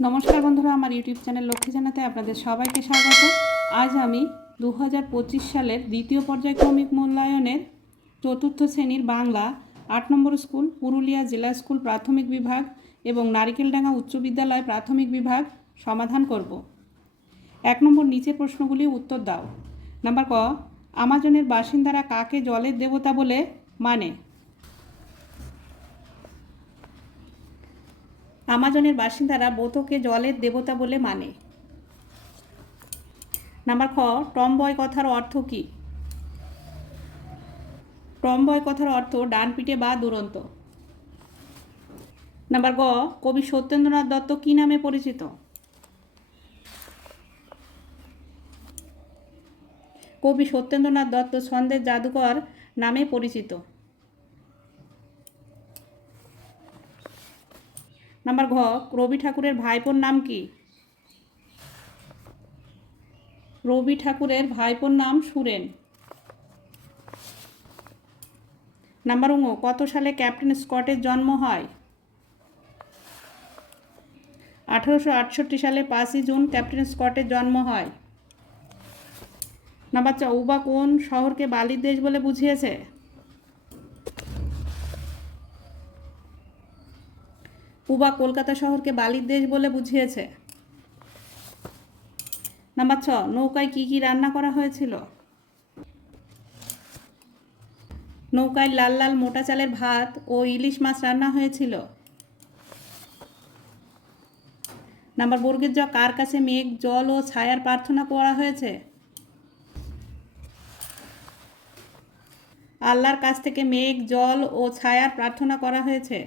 নমস্কার বন্ধুরা, আমার ইউটিউব চ্যানেল লক্ষ্মী জানাতে আপনাদের সবাইকে স্বাগত। আজ আমি দু হাজার পঁচিশ সালের দ্বিতীয় পর্যায়ক্রমিক মূল্যায়নের চতুর্থ শ্রেণির বাংলা আট নম্বর স্কুল, পুরুলিয়া জেলা স্কুল প্রাথমিক বিভাগ এবং নারিকেলডাঙ্গা উচ্চ বিদ্যালয় প্রাথমিক বিভাগ সমাধান করব। এক নম্বর নিচের প্রশ্নগুলি উত্তর দাও। নাম্বার ক, আমাজনের বাসিন্দারা কাকে জলের দেবতা বলে মানে? আমাজনের বাসিন্দারা বোতকে জলের দেবতা বলে মানে। নাম্বার খ টমবয় কথার অর্থ কী? টমবয় কথার অর্থ ডান পিঠে বা দুরন্ত। নাম্বার গ, কবি সত্যেন্দ্রনাথ দত্ত কী নামে পরিচিত? কবি সত্যেন্দ্রনাথ দত্ত ছন্দের জাদুকর নামে পরিচিত। নাম্বার ঘ, রবি ঠাকুরের ভাইপোর নাম কি? রবি ঠাকুরের ভাইপোর নাম সুরেন। নাম্বার উঙ কত সালে ক্যাপ্টেন স্কটের জন্ম হয়? আঠারোশো আটষট্টি সালে পাঁচই জুন ক্যাপ্টেন স্কটের জন্ম হয়। নাম্বার চ, উবা কোন শহরকে বালির দেশ বলে বুঝিয়েছে? উবা কলকাতা শহরকে বালির দেশ বলে বুঝিয়েছে। নাম্বার ছ, নৌকায় কি কি রান্না করা হয়েছিল? নৌকায় লাল লাল মোটা চালের ভাত ও ইলিশ মাছ রান্না হয়েছিল। নাম্বার বর্গের জ, কার কাছে মেঘ, জল ও ছায়ার প্রার্থনা করা হয়েছে? আল্লাহর কাছ থেকে মেঘ, জল ও ছায়ার প্রার্থনা করা হয়েছে।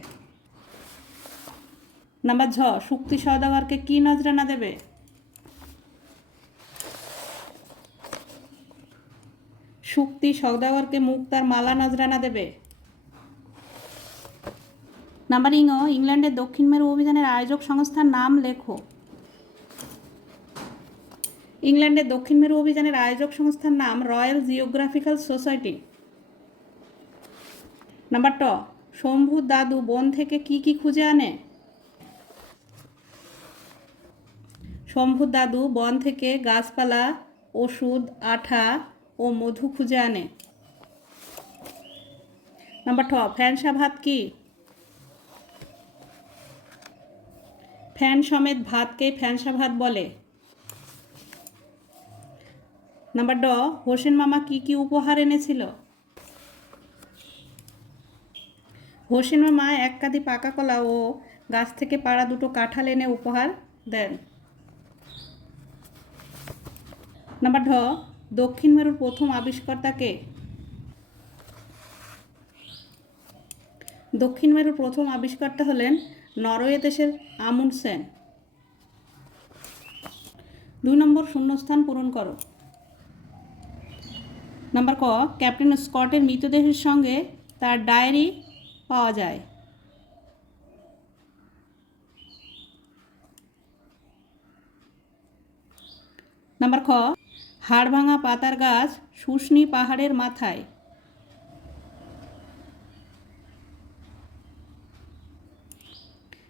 নাম্বার ঝ, শুক্তি সওদাগরকে কি নজরানা দেবে? শুক্তি সওদাগরকে মুক্তার মালা নজরানা দেবে। নাম্বার ইং, ইংল্যান্ডের দক্ষিণ মেরু অভিযানের আয়োজক সংস্থার নাম লেখো। ইংল্যান্ডের দক্ষিণ মেরু অভিযানের আয়োজক সংস্থার নাম রয়্যাল জিওগ্রাফিক্যাল সোসাইটি। নাম্বার ট, শম্ভু দাদু বন থেকে কি কি খুঁজে আনে? শম্ভুর দাদু বন থেকে গাছপালা, ওষুধ, আঠা ও মধু খুঁজে আনে। নাম্বার ঠ ফ্যানসা ভাত কি? ফ্যান সমেত ভাতকে ফ্যানসা ভাত বলে। নাম্বার ড, হোসেন মামা কি কি উপহার এনেছিল? হোসেন মামা এক কাঁদি পাকা কলা ও গাছ থেকে পাড়া দুটো কাঁঠাল এনে উপহার দেন। নাম্বার ঢ, দক্ষিণ মেরুর প্রথম আবিষ্কর্তাকে। দক্ষিণ মেরুর প্রথম আবিষ্কর্তা হলেন নরওয়ে দেশের আমুন সেন। দুই নম্বর শূন্যস্থান পূরণ করো। নাম্বার ক, ক্যাপ্টেন স্কটের মৃতদেহের সঙ্গে তার ডায়েরি পাওয়া যায় নাম্বার খ হাড় ভাঙা পাতার গাছ শুষ্নি পাহাড়ের মাথায়।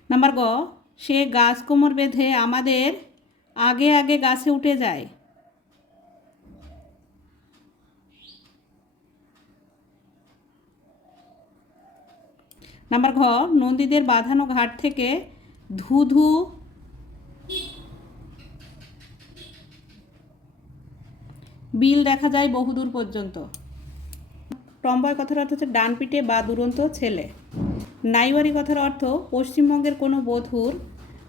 নাম্বার গ, সে গাছ কোমর বেঁধে আমাদের আগে আগে গাছে উঠে যায়। নাম্বার ঘ, নন্দীদের বাঁধানো ঘাট থেকে ধু ধু বিল দেখা যায় বহুদূর পর্যন্ত। টম্বয় কথার অর্থ হচ্ছে ডান পিঠে বা দুরন্ত ছেলে। নাইওয়ারি কথার অর্থ পশ্চিমবঙ্গের কোনো বধূর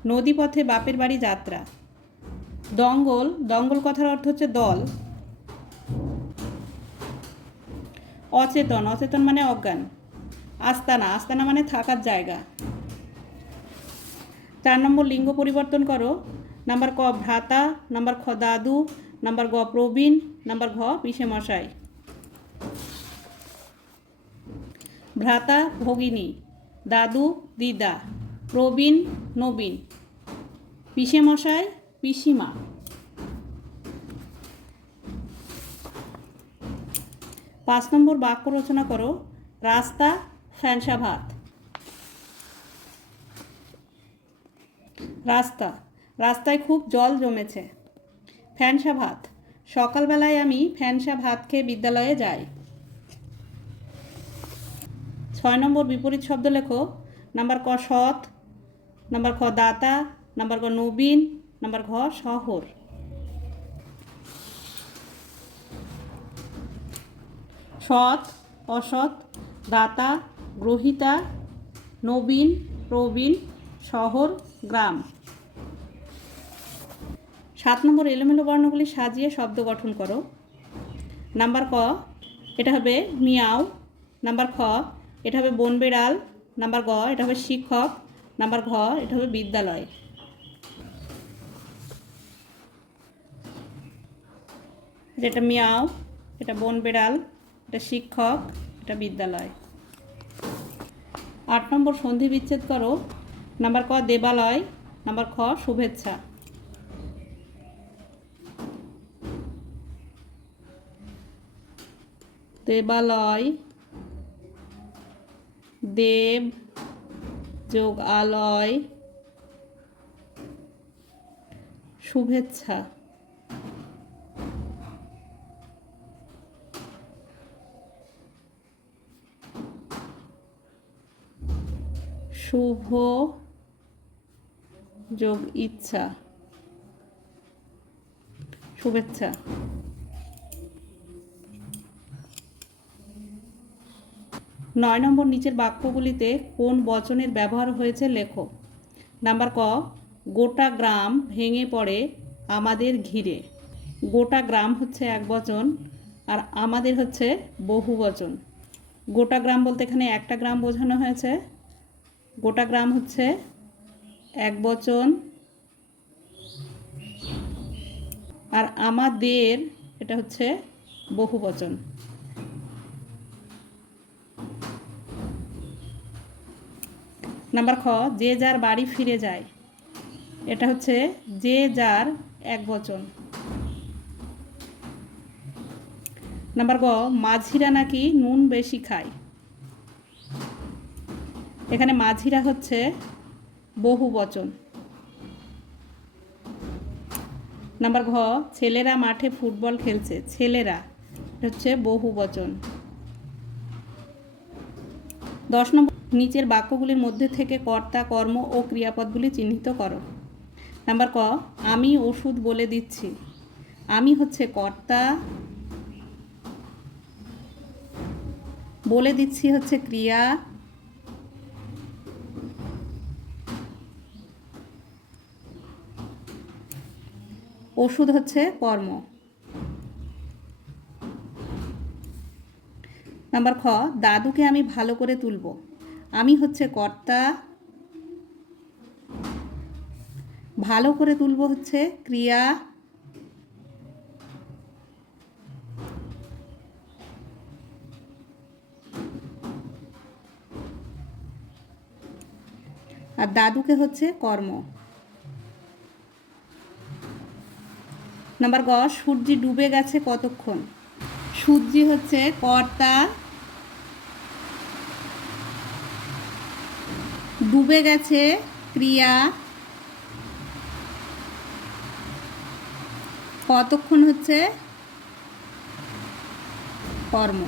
নদীপথে বাপের বাড়ি যাত্রা। দঙ্গল দঙ্গল কথার অর্থ হচ্ছে দল। অচেতন অচেতন মানে অজ্ঞান। আস্তানা আস্তানা মানে থাকার জায়গা। চার নম্বর লিঙ্গ পরিবর্তন করো। নাম্বার ক, ভ্রাতা। নাম্বার খ, দাদু। নাম্বার গ, প্রবীণ, নাম্বার ঘ পিসে মশাই ভ্রাতা, ভগিনী, দাদু, দিদা, প্রবীণ, নবীন। পিসে মশাই পিসিমা। পাঁচ নম্বর বাক্য রচনা করো, রাস্তা ফ্যানসা ভাত রাস্তা, রাস্তায় খুব জল জমেছে। ফ্যানসা ভাত। সকালবেলায় আমি ফ্যানসা ভাত খেয়ে বিদ্যালয়ে যাই। ছয় নম্বর বিপরীত শব্দ লেখো। নাম্বার ক সৎ, নাম্বার খ দাতা, নাম্বার ক নবীন, নাম্বার ঘ শহর। সৎ, অসৎ, দাতা, গ্রহিতা, নবীন, প্রবীণ, শহর, গ্রাম। সাত নম্বর এলোমেলো বর্ণগুলি সাজিয়ে শব্দ গঠন করো। নাম্বার ক, এটা হবে মিয়াও। নাম্বার খ, এটা হবে বন বেড়াল। নাম্বার গ, এটা হবে শিক্ষক। নাম্বার ঘ, এটা হবে বিদ্যালয়। এটা মিয়াও, এটা বন বেড়াল, এটা শিক্ষক, এটা বিদ্যালয়। আট নম্বর সন্ধি বিচ্ছেদ করো। নাম্বার ক, দেবালয়। নাম্বার খ, শুভেচ্ছা। দেবালয়। দেব যোগ আলয় শুভেচ্ছা। শুভ যোগ ইচ্ছা। শুভেচ্ছা। নয় নম্বর নিচের বাক্যগুলিতে কোন বচনের ব্যবহার হয়েছে লেখো। নাম্বার ক, গোটা গ্রাম ভেঙে পড়ে, আমাদের ঘিরে। গোটা গ্রাম হচ্ছে এক বচন আর আমাদের হচ্ছে বহু বচন। গোটা গ্রাম বলতে এখানে একটা গ্রাম বোঝানো হয়েছে। গোটা গ্রাম হচ্ছে এক বচন আর আমাদের এটা হচ্ছে বহু বচন। নাম্বার খ, যে যার বাড়ি ফিরে যায়। এটা হচ্ছে যে যার এক বচন। নাম্বার গ, মাঝিরা নাকি নুন বেশি খায়? এখানে মাঝিরা হচ্ছে বহু বচন। নাম্বার ঘ, ছেলেরা মাঠে ফুটবল খেলছে। ছেলেরা হচ্ছে বহু বচন। দশ নম্বর নিচের বাক্যগুলির মধ্যে থেকে কর্তা, কর্ম ও ক্রিয়াপদগুলি চিহ্নিত করো। নাম্বার ক, আমি ওষুধ বলে দিচ্ছি। আমি হচ্ছে কর্তা, বলে দিচ্ছি হচ্ছে ক্রিয়া, ওষুধ হচ্ছে কর্ম। নাম্বার খ, দাদুকে আমি ভালো করে তুলব। আমি হচ্ছে কর্তা। ভালো করে তুলব হচ্ছে ক্রিয়া। আর দাদুকে হচ্ছে কর্ম। নাম্বার গ সূর্য ডুবে গেছে কতক্ষণ? সূর্য হচ্ছে কর্তা। ডুবে গেছে ক্রিয়া। কতক্ষণ হচ্ছে? কর্ম।